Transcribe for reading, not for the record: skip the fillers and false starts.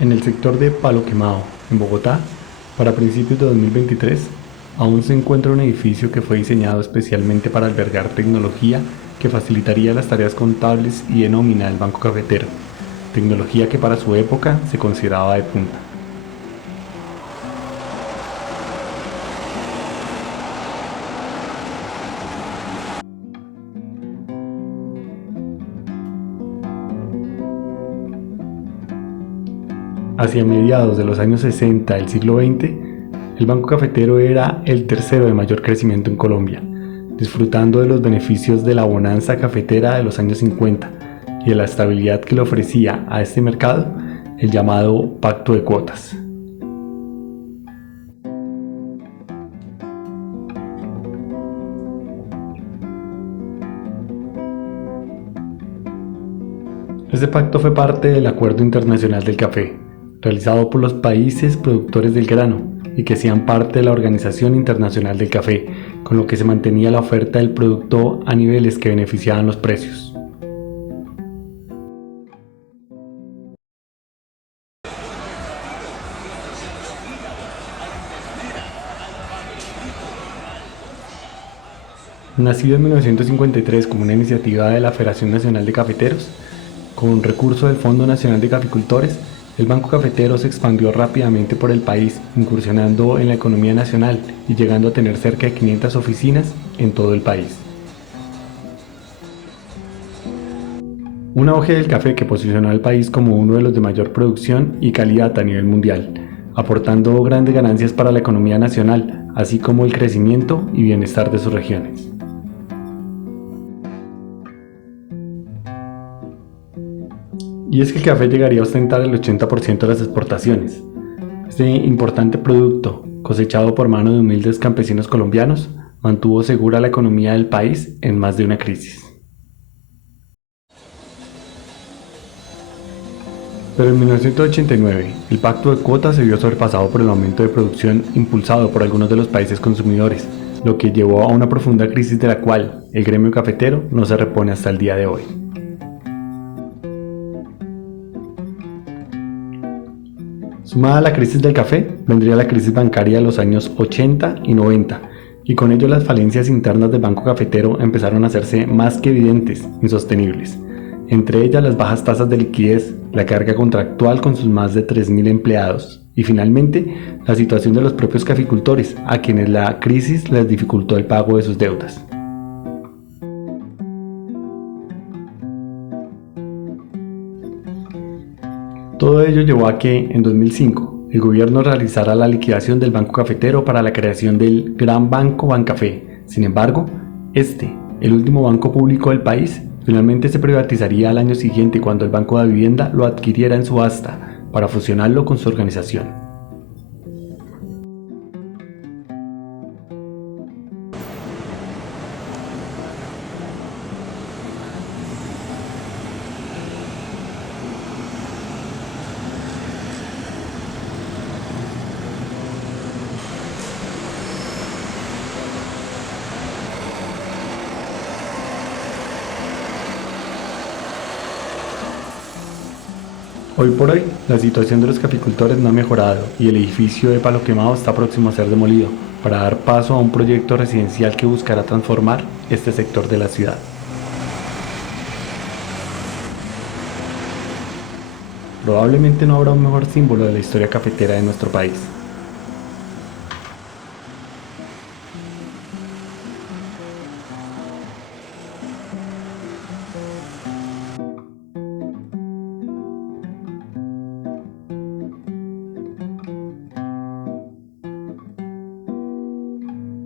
En el sector de Palo Quemado, en Bogotá, para principios de 2023, aún se encuentra un edificio que fue diseñado especialmente para albergar tecnología que facilitaría las tareas contables y de nómina del Banco Cafetero, tecnología que para su época se consideraba de punta. Hacia mediados de los años 60 del siglo XX, el Banco Cafetero era el tercero de mayor crecimiento en Colombia, disfrutando de los beneficios de la bonanza cafetera de los años 50 y de la estabilidad que le ofrecía a este mercado el llamado Pacto de Cuotas. Este pacto fue parte del Acuerdo Internacional del Café, realizado por los países productores del grano y que hacían parte de la Organización Internacional del Café, con lo que se mantenía la oferta del producto a niveles que beneficiaban los precios. Nacido en 1953 como una iniciativa de la Federación Nacional de Cafeteros, con recurso del Fondo Nacional de Caficultores, el Banco Cafetero se expandió rápidamente por el país, incursionando en la economía nacional y llegando a tener cerca de 500 oficinas en todo el país. Un auge del café que posicionó al país como uno de los de mayor producción y calidad a nivel mundial, aportando grandes ganancias para la economía nacional, así como el crecimiento y bienestar de sus regiones. Y es que el café llegaría a ostentar el 80% de las exportaciones. Este importante producto, cosechado por mano de humildes campesinos colombianos, mantuvo segura la economía del país en más de una crisis. Pero en 1989, el pacto de cuotas se vio sobrepasado por el aumento de producción impulsado por algunos de los países consumidores, lo que llevó a una profunda crisis de la cual el gremio cafetero no se repone hasta el día de hoy. Sumada a la crisis del café, vendría la crisis bancaria de los años 80 y 90, y con ello las falencias internas del banco cafetero empezaron a hacerse más que evidentes, insostenibles. Entre ellas las bajas tasas de liquidez, la carga contractual con sus más de 3.000 empleados, y finalmente la situación de los propios caficultores, a quienes la crisis les dificultó el pago de sus deudas. Todo ello llevó a que, en 2005, el gobierno realizara la liquidación del Banco Cafetero para la creación del Gran Banco Bancafé. Sin embargo, el último banco público del país, finalmente se privatizaría al año siguiente cuando el Banco de Vivienda lo adquiriera en subasta para fusionarlo con su organización. Hoy por hoy, la situación de los caficultores no ha mejorado y el edificio de Palo Quemado está próximo a ser demolido para dar paso a un proyecto residencial que buscará transformar este sector de la ciudad. Probablemente no habrá un mejor símbolo de la historia cafetera de nuestro país.